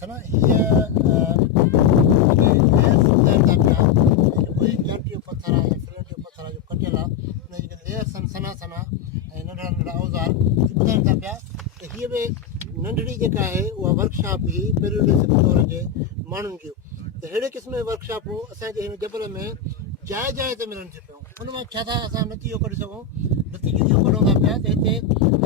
सना हीअ लेयर्स ॿुधाइनि था पिया कोई जाटी जो पथर आहे या फिलेट जो पथर आहे जो कटियल आहे उन जेके लेयर्स आहिनि सना सना ऐं नंढड़ा नंढड़ा औज़ार ॿुधाइनि था पिया त हीअ बि नंढड़ी जेका आहे उहा वर्कशॉप ई पेरियोडिक दौर जे माण्हुनि जूं त अहिड़े क़िस्म जी वर्कशॉपूं असांजे हिन जबल में जाइ जाइ ते मिलनि थियूं पियूं उन मां छा था असां नतीजो कढी सघूं नतीजो इहो कढूं था पिया त हिते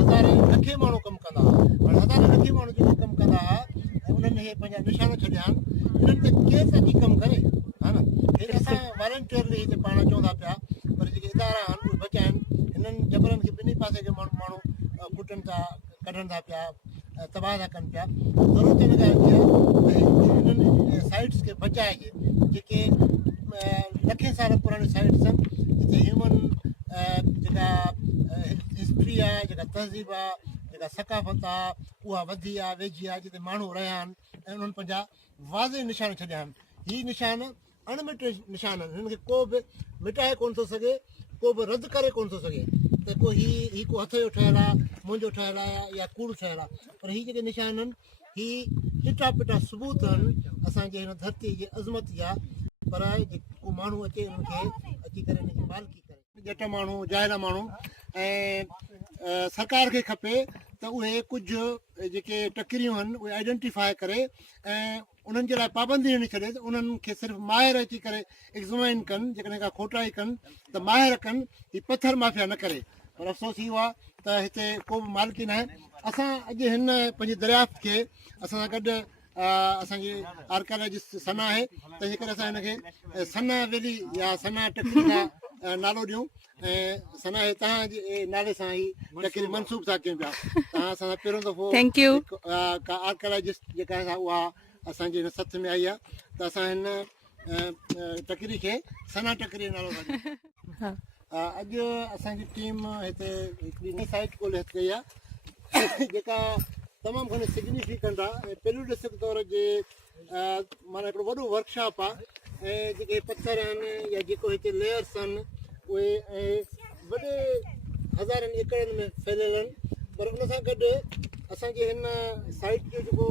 हज़ारे लखे माण्हू कमु कंदा हुआ हाणे हज़ारे लखे माण्हू जेके कमु कंदा हुआ ऐं उन्हनि इहे पंहिंजा निशान छॾिया आहिनि इन्हनि ते केरु त अची कमु करे हा न हे असां वॉलंटियरली हिते पाण चऊं था पिया पर जेके इदारा आहिनि उहे बचा आहिनि हिननि जबलनि खे ॿिन्ही पासे खे माण्हू कुटनि था कढनि था पिया तबाह था कनि पिया ज़रूरत हिन ॻाल्हि जी आहे हिननि साइट्स खे बचाइजे जेके लखे साल पुराणी साइट्स आहिनि जिते ह्यूमन जेका हिस्ट्री आहे जेका तहज़ीब आहे जेका सकाफ़त आहे उहा वधी आहे वेझी आहे जिते माण्हू रहिया आहिनि ऐं उन्हनि पंहिंजा वाज़े निशान छॾिया आहिनि हीअ निशान अणमिटे निशान आहिनि हिन खे को बि मिटाए कोन थो सघे को बि रद्द करे कोन थो सघे त को हीअ को हथ जो ठहियलु आहे मुंहिंजो ठहियलु आहे या कूड़ ठहियलु आहे पर हीअ जेके निशान आहिनि हीअ चिटा पिटा सबूत आहिनि असांजे हिन धरती जी अज़मत जा पर जेको माण्हू अचे उन्हनि खे अची करे हिनजी मालिकी करे ॼट माण्हू जाइला माण्हू ऐं सरकार खे खपे त उहे कुझु जेके टकिरियूं आहिनि उहे आइडेंटिफाए करे ऐं उन्हनि जे लाइ पाबंदी न छॾे त उन्हनि खे सिर्फ़ु माहिर अची करे एक्ज़ामाइन कनि जेकॾहिं का खोटाई कनि त माहिर कनि हीअ पथर माफ़िया न करे पर अफ़सोस इहो आहे त हिते को बि मालिकी न आहे असां अॼु हिन पंहिंजी दरियाफ़्त खे असां सां गॾु असांजी आर्कियोलॉजिस्ट सना आहे तंहिंजे करे असां हिनखे सना वैली या सना टकरी खां नालो ॾियूं ऐं सना तव्हांजे नाले सां ई टकरी मनसूब था कयूं पिया तव्हां असां सां पहिरियों दफ़ो का आर्कियोलॉजिस्ट जेका आहे उहा असांजे हिन सथ में आई आहे त असां हिन टकरी खे सना टकरी नालो था ॾियूं अॼु असांजी टीम हिते हिकिड़ी नई साइट ॻोल्हे कई आहे जेका तमामु घणी सिग्निफिकेंट आहे ऐं पेरियोडिक दौर जे माना हिकिड़ो वॾो वर्कशॉप आहे ऐं जेके पथर आहिनि या जेको हिते लेयर्स आहिनि उहे ऐं वॾे हज़ारनि एकड़नि में फैलियल आहिनि पर उन सां गॾु असांजे हिन साइट जो जेको